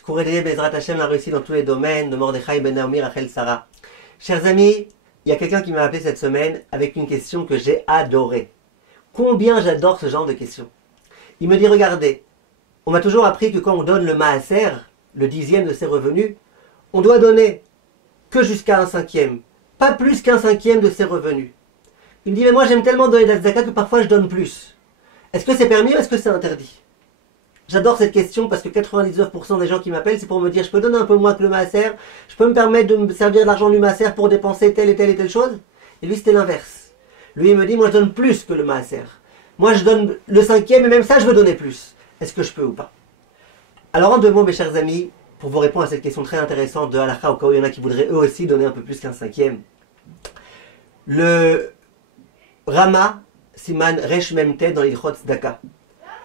Skouredeye Bezrat Hashem l'a réussi dans tous les domaines, de Mordechai Ben Naomi, Rachel Sarah. Chers amis, il y a quelqu'un qui m'a appelé cette semaine avec une question que j'ai adorée. Combien j'adore ce genre de questions. Il me dit, regardez, on m'a toujours appris que quand on donne le maaser, le 10e de ses revenus, on doit donner que jusqu'à un 5e, pas plus qu'un 5e de ses revenus. Il me dit, mais moi j'aime tellement donner de la tzedaka que parfois je donne plus. Est-ce que c'est permis ou est-ce que c'est interdit? J'adore cette question parce que 99% des gens qui m'appellent, c'est pour me dire, je peux donner un peu moins que le maaser, je peux me permettre de me servir de l'argent du maaser pour dépenser telle et telle et telle chose. Et lui c'était l'inverse. Lui il me dit, moi je donne plus que le maaser. Moi je donne le 5e et même ça je veux donner plus. Est-ce que je peux ou pas? Alors en deux mots mes chers amis, pour vous répondre à cette question très intéressante de halakha, au cas où il y en a qui voudraient eux aussi donner un peu plus qu'un 5e. Le Rama Siman Resh Memtet dans l'Ilchot Tzedaka.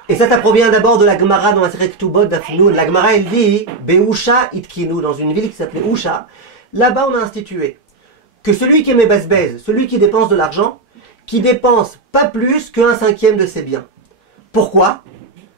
Et ça provient d'abord de la Gemara dans la série Ktubot d'Afnoun. La Gemara elle dit Beusha Itkinu, dans une ville qui s'appelait Usha. Là-bas on a institué que celui qui est mébazbez, celui qui dépense de l'argent, qui dépense pas plus qu'un 5e de ses biens. Pourquoi?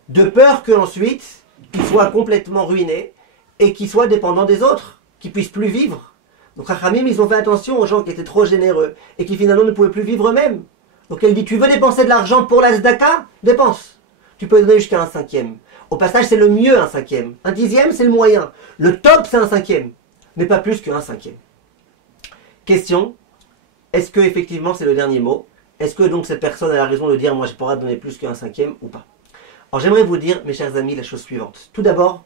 De peur qu'ensuite il soit complètement ruiné et qu'il soit dépendant des autres, qu'il puisse plus vivre. Donc Chachamim, ils ont fait attention aux gens qui étaient trop généreux et qui finalement ne pouvaient plus vivre eux-mêmes. Donc elle dit, tu veux dépenser de l'argent pour la tzedaka? Dépense. Tu peux donner jusqu'à un 5e. Au passage, c'est le mieux un 5e. Un 10e, c'est le moyen. Le top, c'est un 5e. Mais pas plus qu'un 5e. Question, est-ce que effectivement c'est le dernier mot? Est-ce que donc cette personne a la raison de dire, moi je pourrais donner plus qu'un 5e ou pas? Alors j'aimerais vous dire, mes chers amis, la chose suivante. Tout d'abord,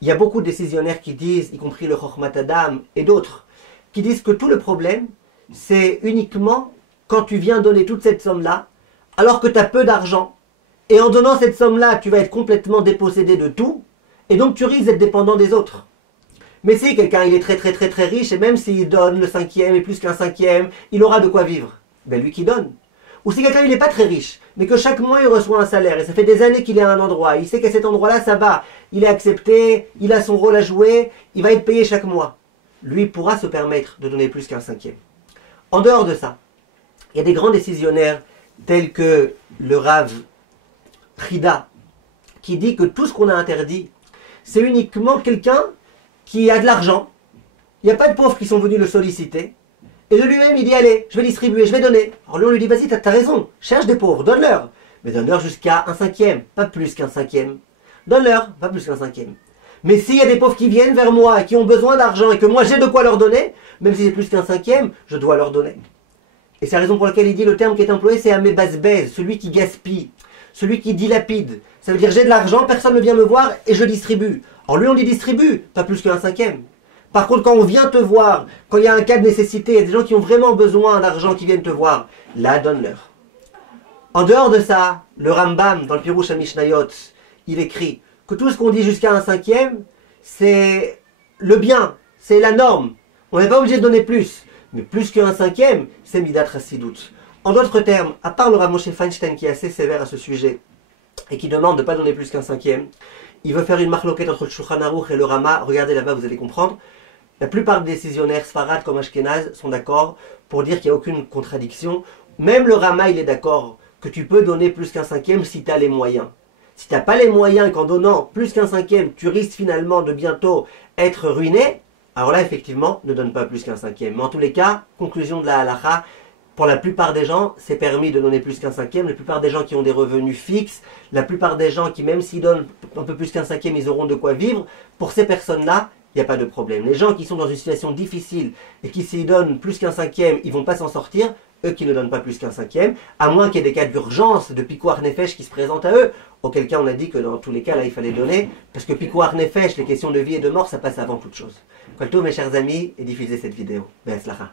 il y a beaucoup de décisionnaires qui disent, y compris le Chochmat Adam et d'autres, qui disent que tout le problème, c'est uniquement quand tu viens donner toute cette somme-là, alors que tu as peu d'argent, et en donnant cette somme-là, tu vas être complètement dépossédé de tout, et donc tu risques d'être dépendant des autres. Mais si quelqu'un il est très riche, et même s'il donne le 5e et plus qu'un 5e, il aura de quoi vivre. Ben lui qui donne. Ou si quelqu'un il n'est pas très riche, mais que chaque mois il reçoit un salaire, et ça fait des années qu'il est à un endroit, il sait qu'à cet endroit-là ça va, il est accepté, il a son rôle à jouer, il va être payé chaque mois. Lui pourra se permettre de donner plus qu'un 5e. En dehors de ça, il y a des grands décisionnaires tels que le Rav Frida, qui dit que tout ce qu'on a interdit, c'est uniquement quelqu'un qui a de l'argent. Il n'y a pas de pauvres qui sont venus le solliciter. Et de lui-même, il dit, allez, je vais distribuer, je vais donner. Alors lui, on lui dit, vas-y, t'as raison, cherche des pauvres, donne-leur. Mais donne-leur jusqu'à un 5e, pas plus qu'un 5e. Donne-leur, pas plus qu'un 5e. Mais s'il y a des pauvres qui viennent vers moi et qui ont besoin d'argent et que moi j'ai de quoi leur donner, même si c'est plus qu'un 5e, je dois leur donner. Et c'est la raison pour laquelle il dit, le terme qui est employé, c'est amébazbez, celui qui gaspille. Celui qui dilapide. Ça veut dire j'ai de l'argent, personne ne vient me voir et je distribue. Alors lui on dit distribue, pas plus qu'un 5e. Par contre quand on vient te voir, quand il y a un cas de nécessité, il y a des gens qui ont vraiment besoin d'argent qui viennent te voir, là donne-leur. En dehors de ça, le Rambam dans le Pirush HaMishnayot, il écrit que tout ce qu'on dit jusqu'à un 5e, c'est le bien, c'est la norme. On n'est pas obligé de donner plus. Mais plus qu'un 5e, c'est Midat Chassidut. En d'autres termes, à part le Rav Moshe Feinstein qui est assez sévère à ce sujet et qui demande de ne pas donner plus qu'un 5e, il veut faire une marloquette entre le Shulchan Aruch et le Rama. Regardez là-bas, vous allez comprendre. La plupart des décisionnaires Sfarad comme Ashkenaz sont d'accord pour dire qu'il n'y a aucune contradiction. Même le Rama, il est d'accord que tu peux donner plus qu'un 5e si tu as les moyens. Si tu n'as pas les moyens et qu'en donnant plus qu'un 5e, tu risques finalement de bientôt être ruiné, alors là, effectivement, ne donne pas plus qu'un 5e. Mais en tous les cas, conclusion de la halakha, pour la plupart des gens, c'est permis de donner plus qu'un 5e. La plupart des gens qui ont des revenus fixes, la plupart des gens qui, même s'ils donnent un peu plus qu'un 5e, ils auront de quoi vivre. Pour ces personnes-là, il n'y a pas de problème. Les gens qui sont dans une situation difficile et qui s'ils donnent plus qu'un 5e, ils ne vont pas s'en sortir, eux qui ne donnent pas plus qu'un 5e, à moins qu'il y ait des cas d'urgence, de Pikuach Nefesh qui se présentent à eux, auquel cas on a dit que dans tous les cas, là, il fallait donner, parce que Pikuach Nefesh, les questions de vie et de mort, ça passe avant toute chose. Kolto, mes chers amis, et diffusez cette vidéo. Be'atzlacha.